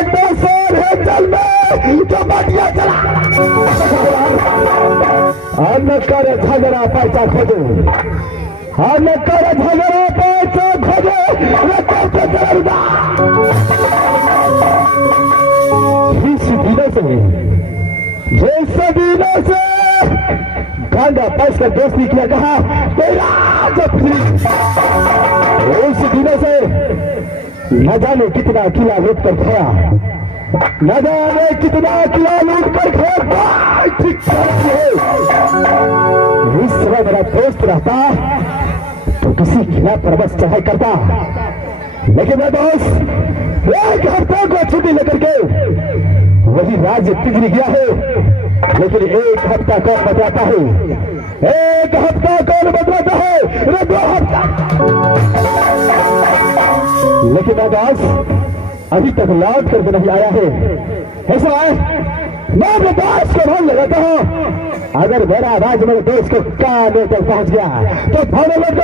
एक दोस्त है जल में जो बटिया चला हम करे झगड़ा पैसा खोजो हम करे झगड़ा पैसा खोजो इस दिनों से जैसे दिनों से गांधा पैस कर दोस्ती किया कहा तेरा जब उस दिनों से न जाने कितना किला लूट कर खाया न जाने कितना किला लूट कर खाया इस समय मेरा दोस्त रहता तो किसी किला पर बस चढ़ाई करता लेकिन मेरा दोस्त एक हफ्ते को छुट्टी लेकर के वही राज्य तिजरी गया है लेकिन एक हफ्ता कौन बदलाता है एक हफ्ता कौन बदलाता है 2 हफ्ता लेकिन दास अभी तक लौट करके नहीं आया है ऐसा है मैं अपने दास को ढूंढ लगाता हूं अगर मेरा राज मेरे दोस्त को काने तक पहुंच गया तो भाने लग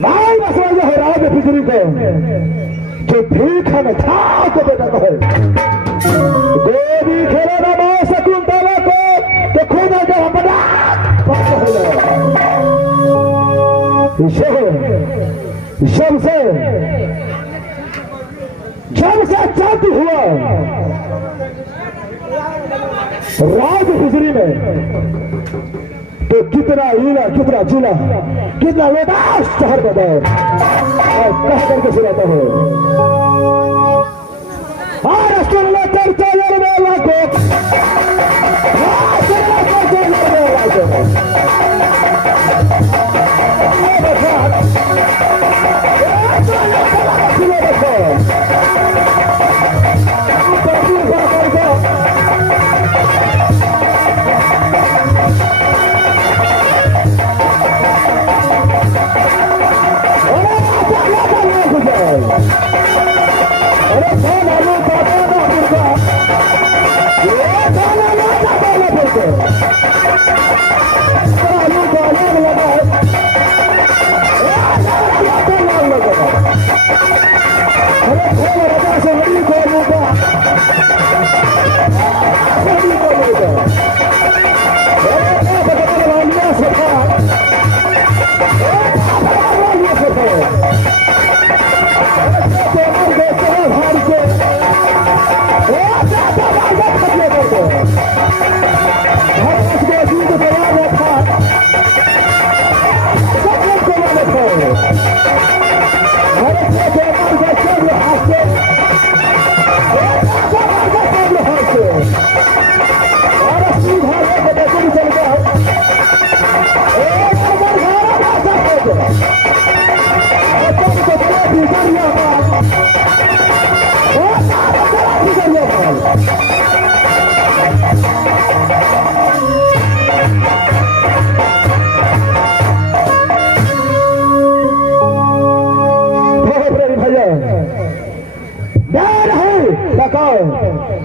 माई बसवा जो है राज बिजली को जो ठीक है था को बेटा को गोदी खेले ना मां शकुंतला को तो खुद आके बड़ा जब से चाहती हुआ राज गुजरी में तो कितना हीला कितना जिला कितना लोटा शहर का दौर और कह करके सुनाता हूँ चर्चा वाला को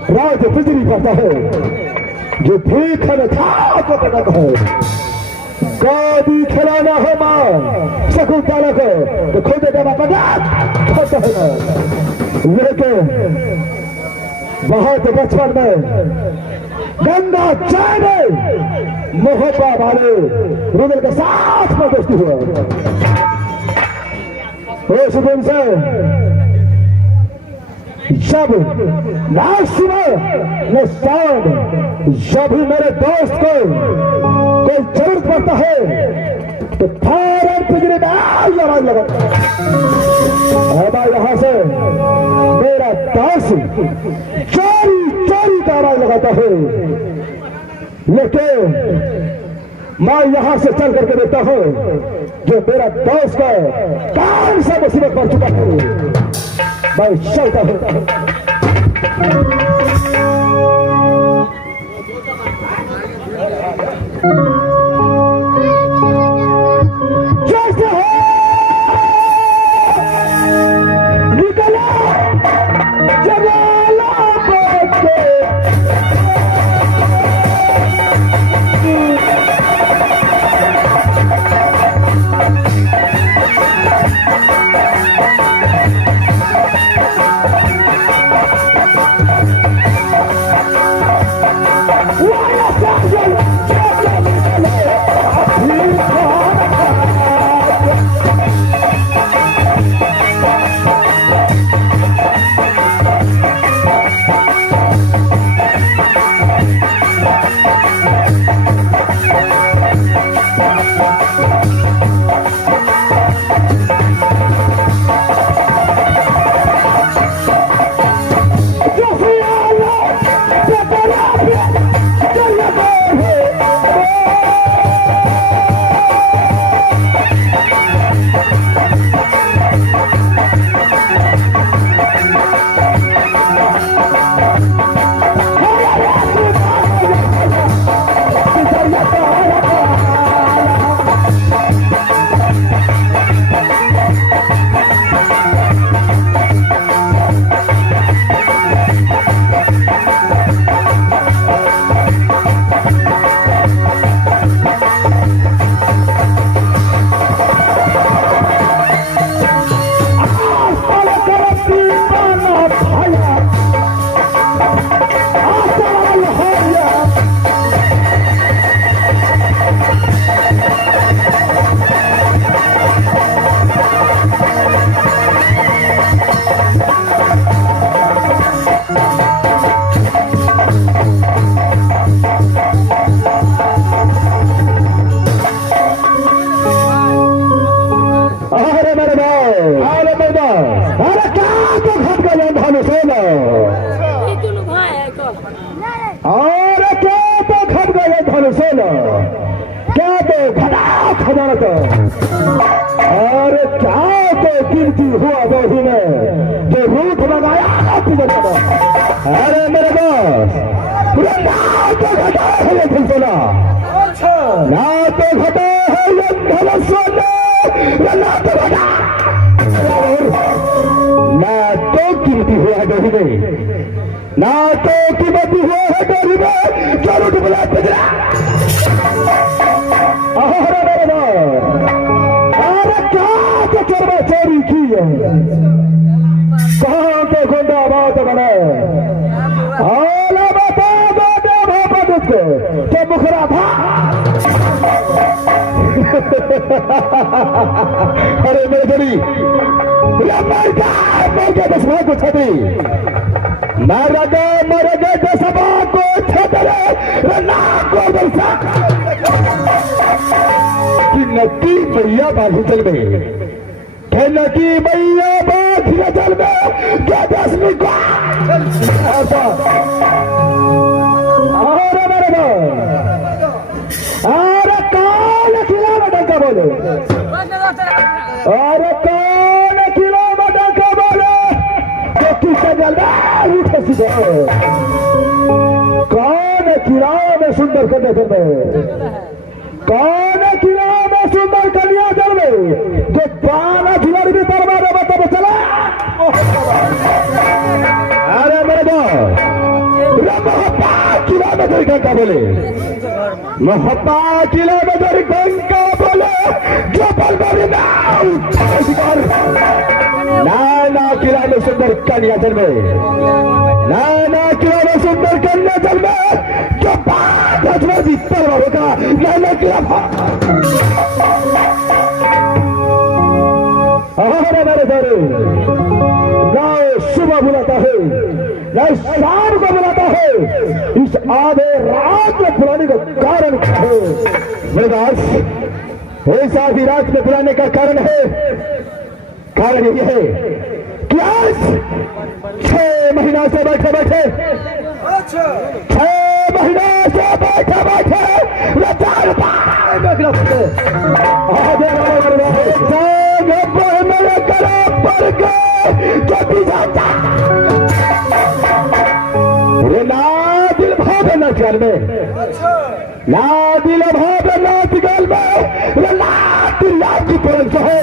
राज बिजली करता है जो ठीक है था को बेटा को गादी खिलाना है मां शकुंतला को तो खुद देवा पदार्थ होता है लेकिन बहुत बचपन में गंगा चाय में मोहब्बा वाले रुदल के साथ में दोस्ती हुआ उस दिन से जब जब भी मेरे दोस्त को कोई जरूरत पड़ता है तो फौरन पिंजरे में आवाज लगाता यहाँ से मेरा दोस्त चोरी चोरी का आवाज लगाता है लेकिन मैं यहाँ से चल करके देखता हूँ जो मेरा दोस्त का कौन सा मुसीबत पड़ चुका है मैं चलता हूँ जैसे हो निकला जगाला के तो अरे क्या तो गिनती हुआ वही में जो रूठ लगाया अरे मेरे दोस्त ना तो घटा है ये सिलसिला ना तो घटा है ये धनस्वने ना तो घटा ना तो गिनती हुआ है वही में ना तो कीमती हुआ है वही में जो रूठ बुला पिजरा अरे क्या तो चरवा चोरी की है कहाँ तो गुंडा बात बने आला बता दो भापा तुझको तो मुखरा था अरे मेरे जोड़ी मर गए दसवा को छठी मर गए दसवा को छतरे को दर्शा कि नकी मैया बाधू चल गए नकी मैया बाधू चल गए क्या दसवीं को अरे मेरे अरे कौन किलोमीटर का बोले अरे कौन किलोमीटर का बोले तो किससे जल्दा उठे सीधे कौन किराए में सुंदर करने करते कौन किला में सुंदर कन्या जल में जो 12 झुलर भी दरबार में तब चला अरे मेरे महपा किला में जोड़ी का बोले महपा किला में जोड़ी का बोले जो बलबरी नाना किला में सुंदर कन्या जल में नाना किला में सुंदर कन्या जल में जो 5 झुलर भी दरबार होगा नाना किला मेरे सारे ना सुबह बुलाता है ना शाम को बुलाता है इस आधे रात में बुलाने का कारण है मेरे दास इस आधी रात में बुलाने का कारण है कारण ये है कि आज 6 महीना से बैठे 6 महीना से बैठे लाचार मेरे गला पर ना दिल भाव ना चल में ना दिल भाव ना तिगल में ना दिल की परंपरा है